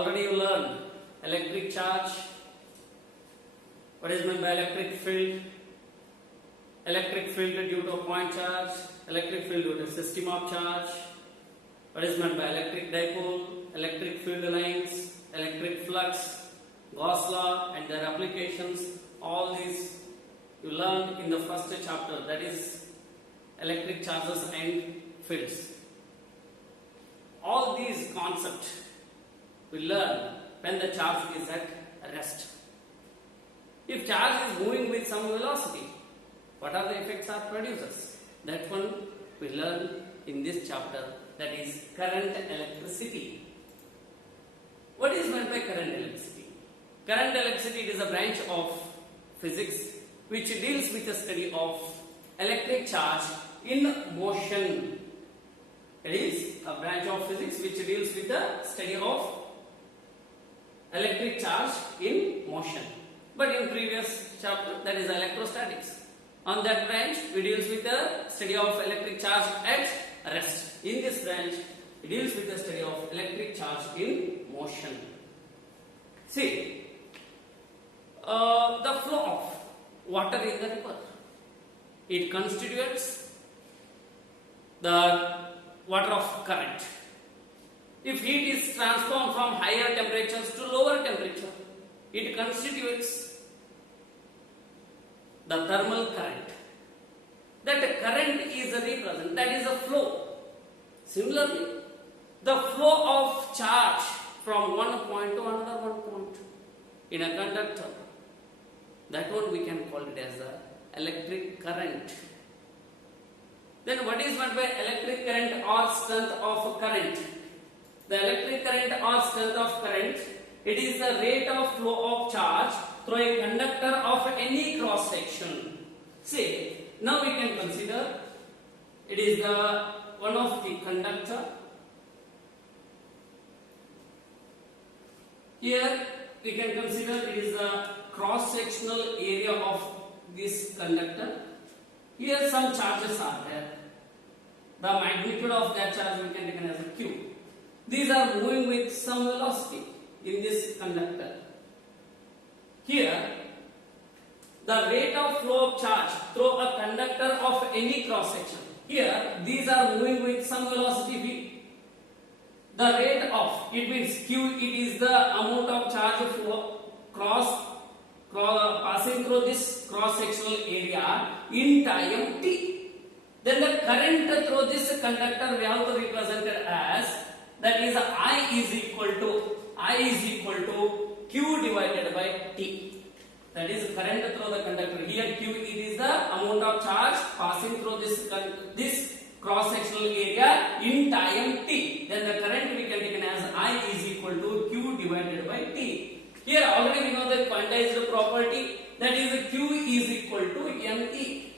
already you learned electric charge. What is meant by electric field? Electric field due to a point charge, electric field due to a system of charge. What is meant by electric dipole, electric field lines, electric flux, Gauss law and their applications. All these you learned in the first chapter, that is electric charges and fields. All these concepts we learn when the charge is at rest. If charge is moving with some velocity, what are the effects are produces? That one we learn in this chapter, that is current electricity. What is meant by current electricity? Current electricity is a branch of physics which deals with the study of electric charge in motion. It is a branch of physics which deals with the study of electric charge in motion. But in previous chapter, that is electrostatics. On that branch, we deals with the study of electric charge at rest. In this branch, it deals with the study of electric charge in motion. See, the flow of water in the river, it constitutes the water of current. If heat is transformed from higher temperatures to lower temperature, it constitutes the thermal current. That current is represented, that is a flow. Similarly, the flow of charge from one point to another one point in a conductor, that one we can call it as the electric current. Then what is meant by electric current or strength of current? The electric current or strength of current, it is the rate of flow of charge through a conductor of any cross section. See, now we can consider it is the one of the conductor. Here we can consider it is the cross sectional area of this conductor. Here some charges are there. The magnitude of that charge we can take as a Q. These are moving with some velocity in this conductor. Here, the rate of flow of charge through a conductor of any cross section. Here, these are moving with some velocity v. The rate of, it means Q, it is the amount of charge flow passing through this cross sectional area in time t. Then the current through this conductor we have to represent it as, that is I is equal to Q divided by T. That is current through the conductor. Here Q, it is the amount of charge passing through this cross sectional area in time T. Then the current we can take as I is equal to Q divided by T. Here already we know the quantized property, that is Q is equal to NE.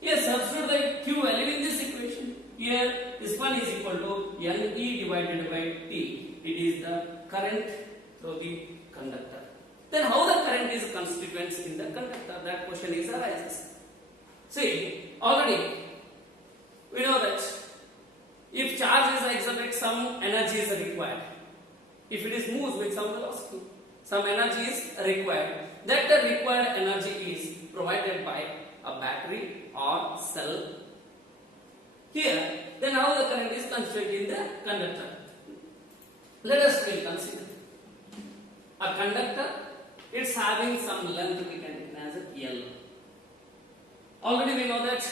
Here substitute the Q value in this equation. Here this one is equal to NE divided by T. It is the current through the conductor. Then how the current is constituents in the conductor? That question is arises. See, already we know that if charge is exerted, some energy is required. If it is moves with some velocity, some energy is required. That the required energy is provided by a battery or cell. Here, then how the current is constituted in the conductor? Let us consider a conductor. It's having some length, we can take as L. Already we know that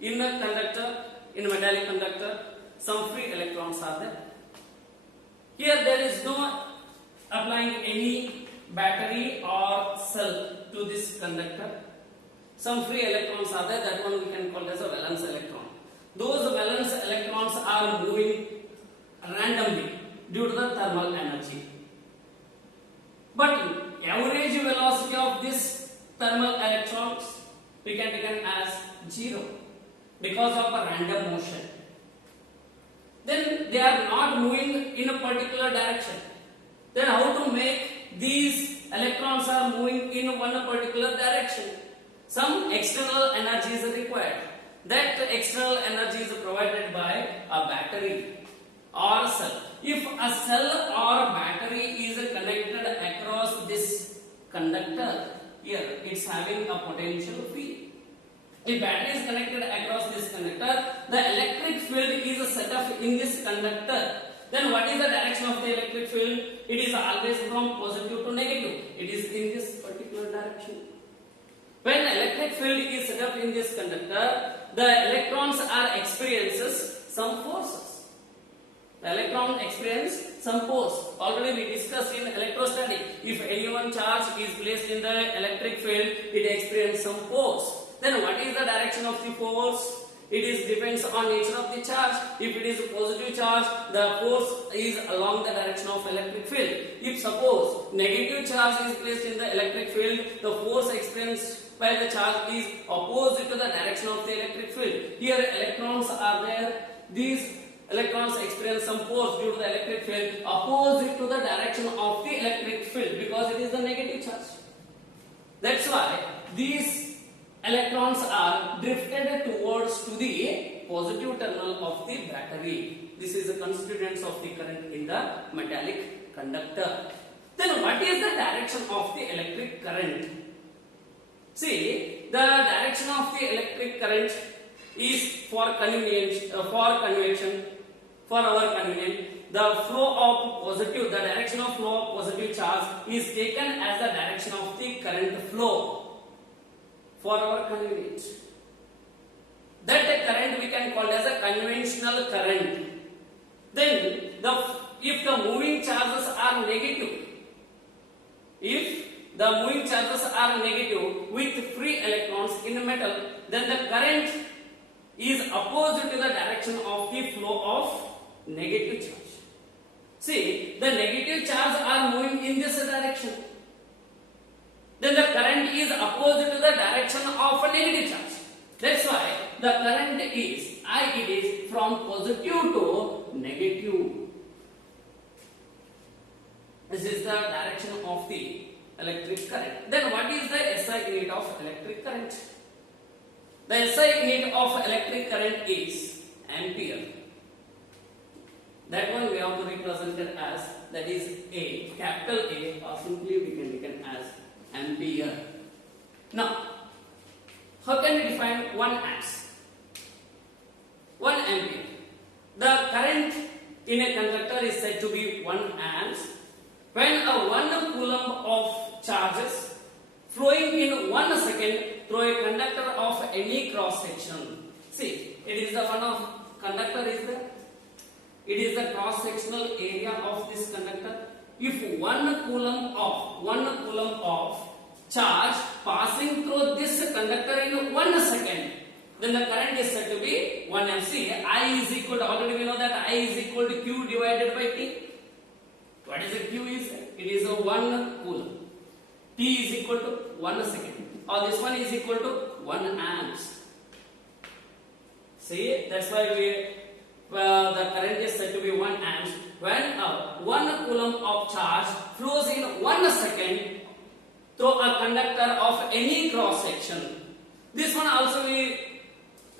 in the conductor, in a metallic conductor, some free electrons are there. Here there is no applying any battery or cell to this conductor. Some free electrons are there, that one we can call as a valence electron. Those valence electrons are moving randomly due to the thermal energy. But average velocity of this thermal electrons we can take as 0 because of a random motion. Then they are not moving in a particular direction. Then how to make these electrons are moving in one particular direction? Some external energy is required. That external energy is provided by a battery. or cell. If a cell or battery is connected across this conductor, here it's having a potential V. If battery is connected across this conductor, the electric field is set up in this conductor. Then what is the direction of the electric field? It is always from positive to negative. It is in this particular direction. When electric field is set up in this conductor, the electrons are experiences some forces. The electron experience some force. Already we discussed in electrostatic. If any one charge is placed in the electric field, it experiences some force. Then what is the direction of the force? It is depends on nature of the charge. If it is a positive charge, the force is along the direction of electric field. If suppose negative charge is placed in the electric field, the force experienced by the charge is opposite to the direction of the electric field. Here electrons are there. These electrons experience some force due to the electric field opposite to the direction of the electric field because it is the negative charge. That's why these electrons are drifted towards to the positive terminal of the battery. This is the constituents of the current in the metallic conductor. Then what is the direction of the electric current? See, the direction of the electric current is for convenience, for our convenience. The flow of positive, the direction of flow of positive charge is taken as the direction of the current flow. For our convenience, that current we can call as a conventional current. Then if the moving charges are negative, if the moving charges are negative with free electrons in metal, then the current is opposite to the direction of the flow of negative charge. See, the negative charge are moving in this direction. Then the current is opposite to the direction of a negative charge. That's why the current is it is from positive to negative. This is the direction of the electric current. Then what is the SI unit of electric current? The SI unit of electric current is ampere. That one we have to represent it as, that is A, capital A, or simply we can written as ampere. Now, how can we define 1 amps? 1 ampere. The current in a conductor is said to be 1 amps when a 1 coulomb of charges flowing in 1 second through a conductor of any cross section. See, it is the one of conductor is the, it is the cross sectional area of this conductor. If 1 coulomb of charge passing through this conductor in 1 second, then the current is said to be 1 amp. See, I is equal to, already we know that I is equal to Q divided by T. What is the Q is? It is a 1 coulomb. T is equal to 1 second. Or this one is equal to 1 amps. See, that's why the current is said to be 1 amps when 1 coulomb of charge flows in 1 second through a conductor of any cross section. This one also we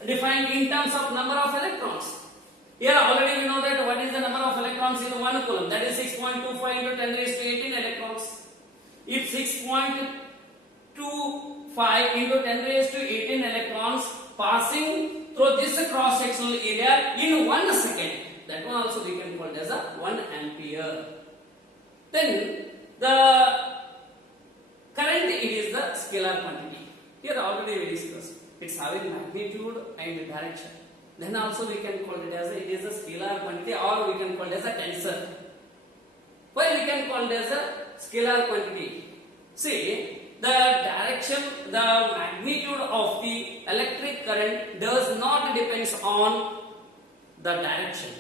defined in terms of number of electrons. Here already we know that what is the number of electrons in 1 coulomb, that is 6.25 into 10 raised to 18 electrons. If 6.25 into 10 raised to 18 electrons passing through this cross sectional area in 1 second, that one also we can call it as a 1 ampere. Then the current, it is the scalar quantity. Here already we discussed. It's having magnitude and direction. Then also we can call it as it is a scalar quantity, or we can call it as a tensor. Why we can call it as a scalar quantity? See, the direction, the magnitude of the electric current does not depends on the direction.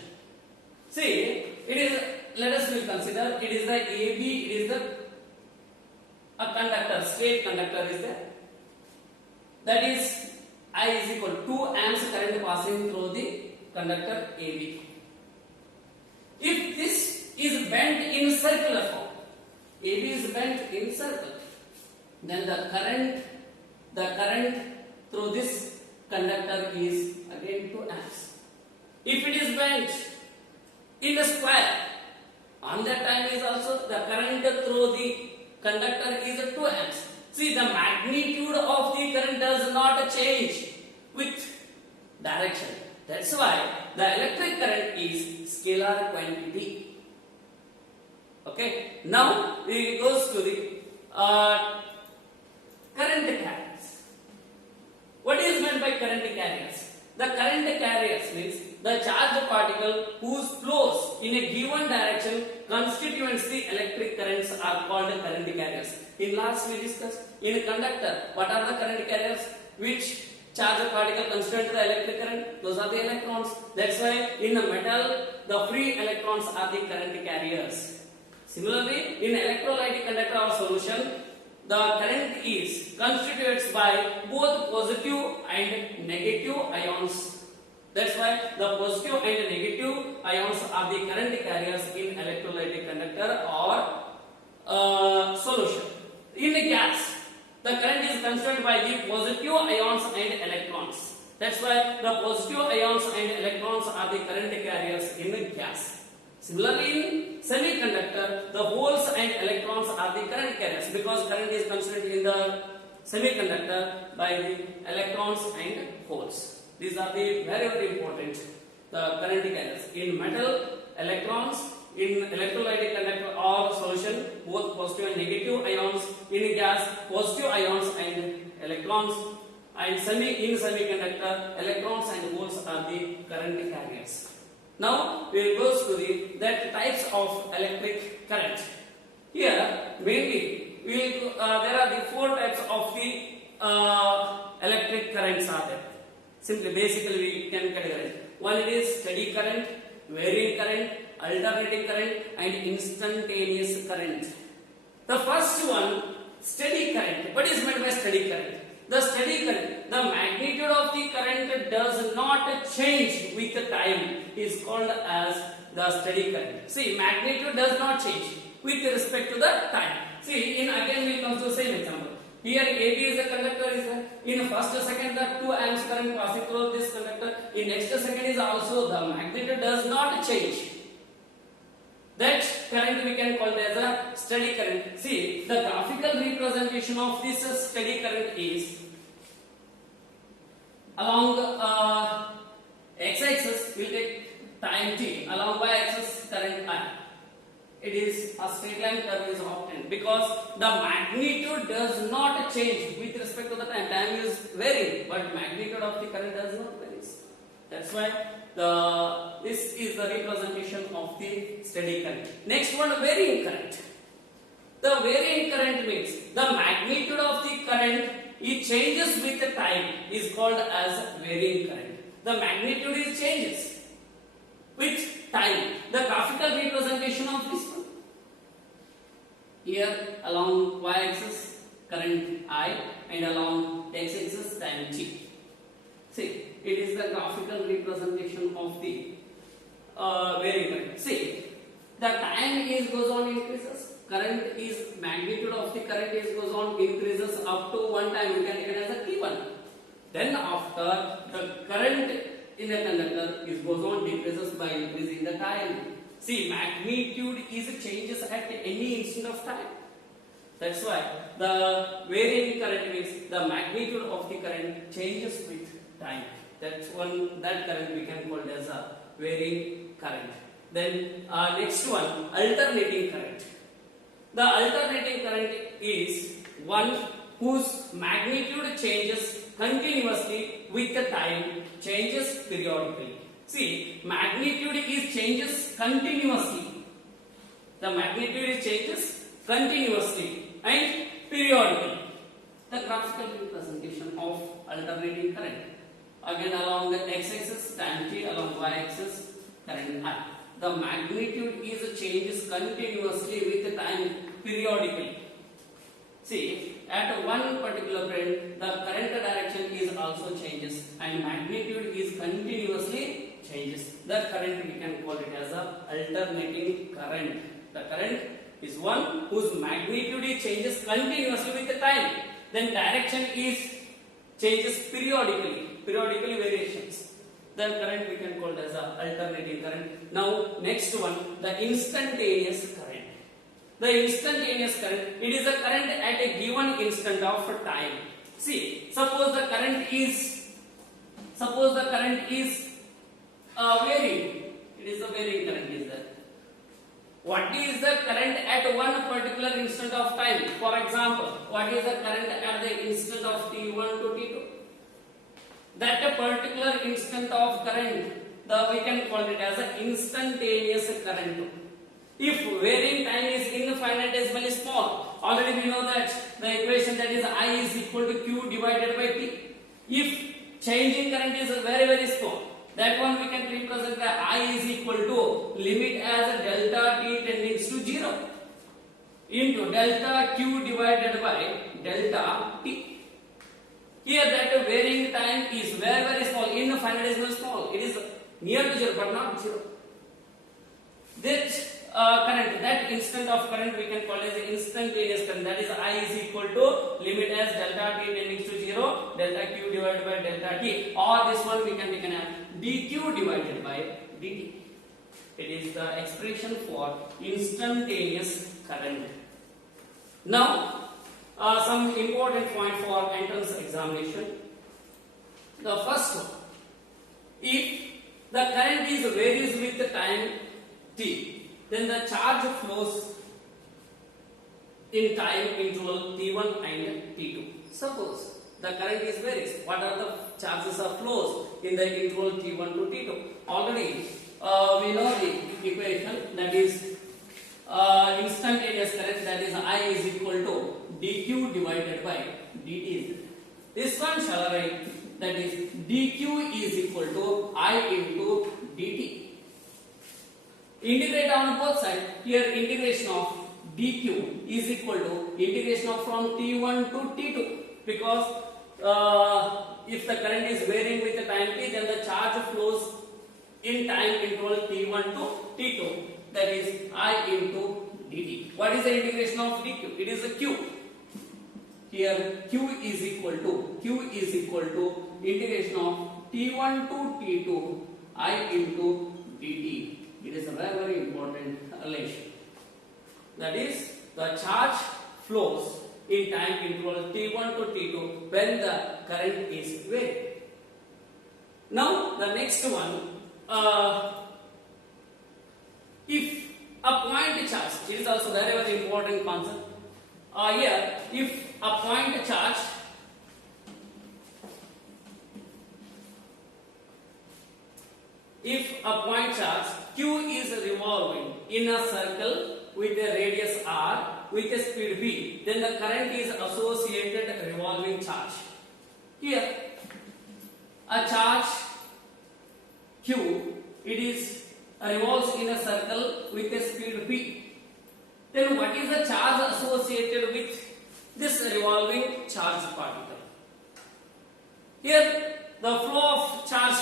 See, it is, let us consider, it is the AB, it is the a conductor, straight conductor is there. That is I is equal to 2 amps current passing through the conductor AB. If this is bent in circular form, AB is bent in circle, then the current through this conductor is again 2 amps. If it is bent in a square. On that time is also the current through the conductor is 2 amps. See, the magnitude of the current does not change with direction. That's why the electric current is scalar quantity. Okay. Now we goes to the current carriers. What is meant by current carriers? The current carriers means the charged particle whose flows in a given direction constituents the electric currents are called current carriers. In last we discussed in a conductor what are the current carriers? Which charged particle constituent the electric current? Those are the electrons. That's why in a metal the free electrons are the current carriers. Similarly, in electrolytic conductor or solution, the current is constituted by both positive and negative ions. That's why the positive and negative ions are the current carriers in electrolytic conductor or solution. In the gas, the current is constituted by the positive ions and electrons. That's why the positive ions and electrons are the current carriers in the gas. Similarly, in semiconductor, the holes and electrons are the current carriers because current is constituted in the semiconductor by the electrons and holes. These are the very, very important the current carriers. In metal, electrons, in electrolytic conductor or solution, both positive and negative ions. In gas, positive ions and electrons. And in semiconductor, electrons and holes are the current carriers. Now we will go to the types of electric current. Here mainly there are the 4 types of the electric currents are there. Simply basically we can categorize. One it is steady current, varying current, alternating current and instantaneous current. The first one, steady current. What is meant by steady current? The steady current, the magnitude of the current does not change with the time is called as the steady current. See, magnitude does not change with respect to the time. See, in again we come to the same example. Here AB is a conductor is there. In first second the 2 amps current passing through this conductor. In next second is also the magnitude does not change. That current we can call as a steady current. See, the graphical representation of this steady current is along x-axis will take time t, along y-axis current I. It is a straight line curve is obtained because the magnitude does not change with respect to the time. Time is varying, but magnitude of the current does not vary. That's why this is the representation of the steady current. Next one, varying current. The varying current means the magnitude of the current it changes with the time is called as varying current. The magnitude is changes with time. The graphical representation of this one. Here along y-axis current I and along x-axis time t. See, it is the graphical representation of the varying current. See, the time is goes on increases. Current is magnitude of the current is goes on increases up to one time we can take it as a t1. Then after the current in a conductor is goes on decreases by increasing the time. See, magnitude is changes at any instant of time. That's why the varying current means the magnitude of the current changes with time. That current we can call as a varying current. Then next one, alternating current. The alternating current is one whose magnitude changes continuously with the time, changes periodically. See, magnitude is changes continuously. The magnitude is changes continuously and periodically. The graphical representation of alternating current. Again along the x-axis time t, along y-axis current I. The magnitude is changes continuously with the time periodically. See, at one particular point, the current direction is also changes and magnitude is continuously changes. The current we can call it as a alternating current. The current is one whose magnitude is changes continuously with the time. Then direction is changes periodically variations. the current we can call as a alternating current. Now next one, the instantaneous current. The instantaneous current, it is a current at a given instant of time. See, suppose the current is varying. It is a varying current is there. What is the current at one particular instant of time? For example, what is the current at the instant of t1 to t2? That a particular instant of current, we can call it as an instantaneous current. If varying time is infinitesimally small, already we know that the equation, that is I is equal to Q divided by T. If changing current is very small, that one we can represent the I is equal to limit as a delta T tending to 0 into delta Q divided by delta T. Here that varying time is very small, infinitesimally small. It is near to 0 but not 0. That current, that instant of current we can call as instantaneous current, that is I is equal to limit as delta T tending to 0 delta Q divided by delta T, or this one we can take as dQ divided by dt. It is the expression for instantaneous current. Now some important point for entrance examination. The first one, if the current is varies with the time t, then the charge flows in time interval t1 and t2. Suppose the current is varies, what are the charges of flows in the interval t1 to t2? Already we know the equation, that is instantaneous current, that is I is equal to dq divided by dt. This one shall write, that is dq is equal to I into dt. Integrate on both sides. Here integration of dq is equal to integration of from t1 to t2, because if the current is varying with the time t, then the charge flows in time interval t1 to t2, that is I into dt. What is the integration of dq? It is a q. Here q is equal to integration of t1 to t2 I into dt. It is a very important relation. That is, the charge flows in time interval t1 to t2 when the current is varying. Now the next one, if a point charge, it is also very important concept. Here, if a point charge q is revolving in a circle with a radius r with a speed v, then the current is associated revolving charge. Here a charge q, it is revolves in a circle with a speed v. Then what is the charge associated with this revolving charge particle? Here the flow of charge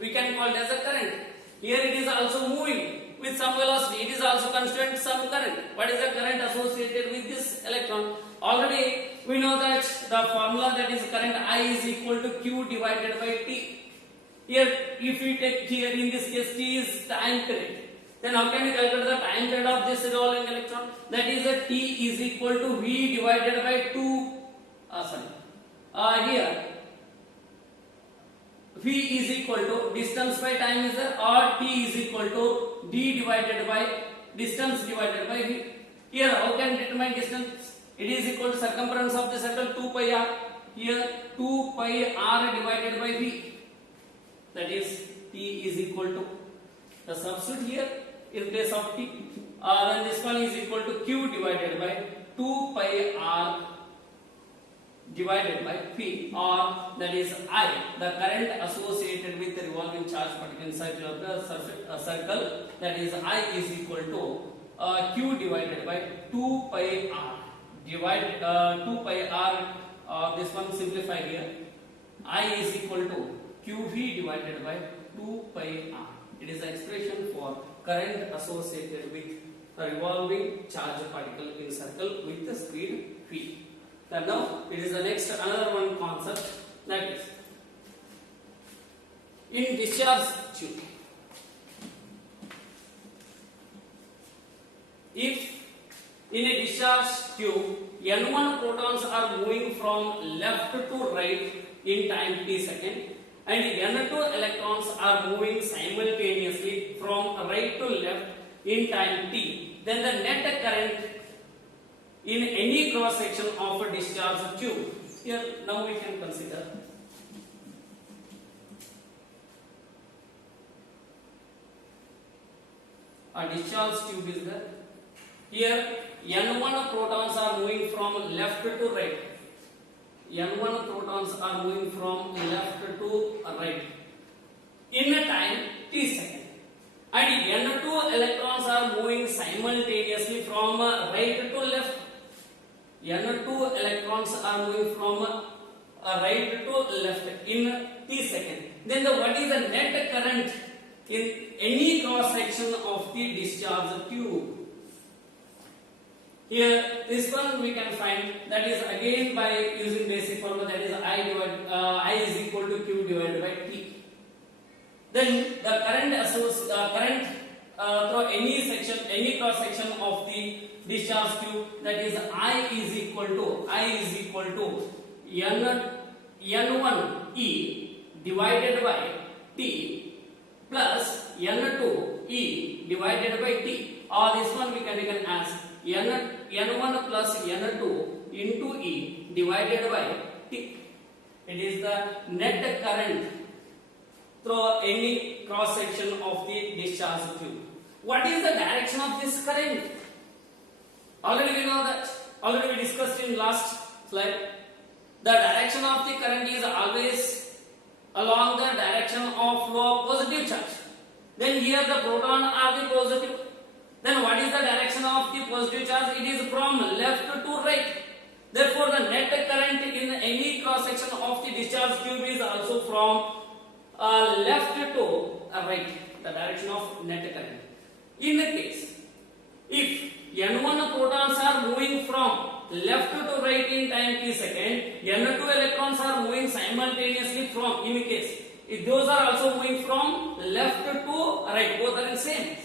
we can call it as a current. Here it is also moving with some velocity, it is also constrained some current. What is the current associated with this electron? Already we know that the formula, that is current I is equal to q divided by t. Here if we take, here in this case t is time period, then how can we calculate the time period of this revolving electron? That is a t is equal to v divided by 2, here v is equal to distance by time is there, or t is equal to d divided by distance divided by v. Here how can we determine distance? It is equal to circumference of the circle 2 pi r. Here 2 pi r divided by v, that is t is equal to, the substitute here in place of t, then this one is equal to q divided by 2 pi r divided by p, or that is I, the current associated with the revolving charge particle inside of the circle, that is I is equal to q divided by 2 pi r divided 2 pi r, this one simplify here, I is equal to qv divided by 2 pi r. It is the expression for current associated with a revolving charge particle in circle with the speed v. And now it is the next another one concept, that is, in discharge tube. If in a discharge tube, N1 protons are moving from left to right in time t second, and N2 electrons are moving simultaneously from right to left in time t, then the net current in any cross section of a discharge tube. Here now we can consider a discharge tube is there. Here N1 protons are moving from left to right. N1 protons are moving from left to right in a time t second, and N2 electrons are moving simultaneously from right to left. N2 electrons are moving from right to left in t second. Then what is the net current in any cross section of the discharge tube? Here, this one we can find, that is again by using basic formula, that is I is equal to Q divided by T. Then the current through any section, any cross section of the discharge tube, that is I is equal to N1 E divided by T plus N2 E divided by T, or this one we can again ask N1 plus N2 into E divided by T. It is the net current through any cross section of the discharge tube. What is the direction of this current? Already we know that. Already we discussed in last slide. The direction of the current is always along the direction of flow of positive charge. Then here the proton are the positive. Then what is the direction of the positive charge? It is from left to right. Therefore, the net current in any cross section of the discharge tube is also from left to right, the direction of net current. In the case, if N1 protons are moving from left to right in time t second, N2 electrons are moving simultaneously from, in case, if those are also moving from left to right, both are the same.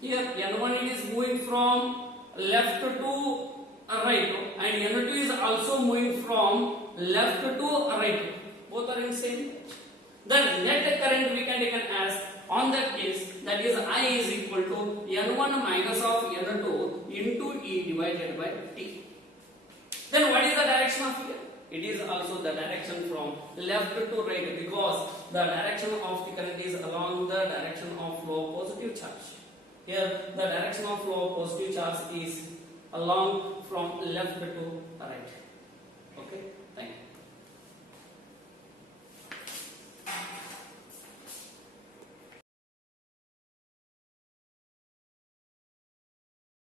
Here N1 is moving from left to right, and N2 is also moving from left to right, both are in same. The net current we can take as, on that case, that is I is equal to N1 minus of N2 into E divided by T. Then what is the direction of here? It is also the direction from left to right, because the direction of the current is along the direction of flow of positive charge. Here the direction of flow of positive charge is along from left to right. Okay.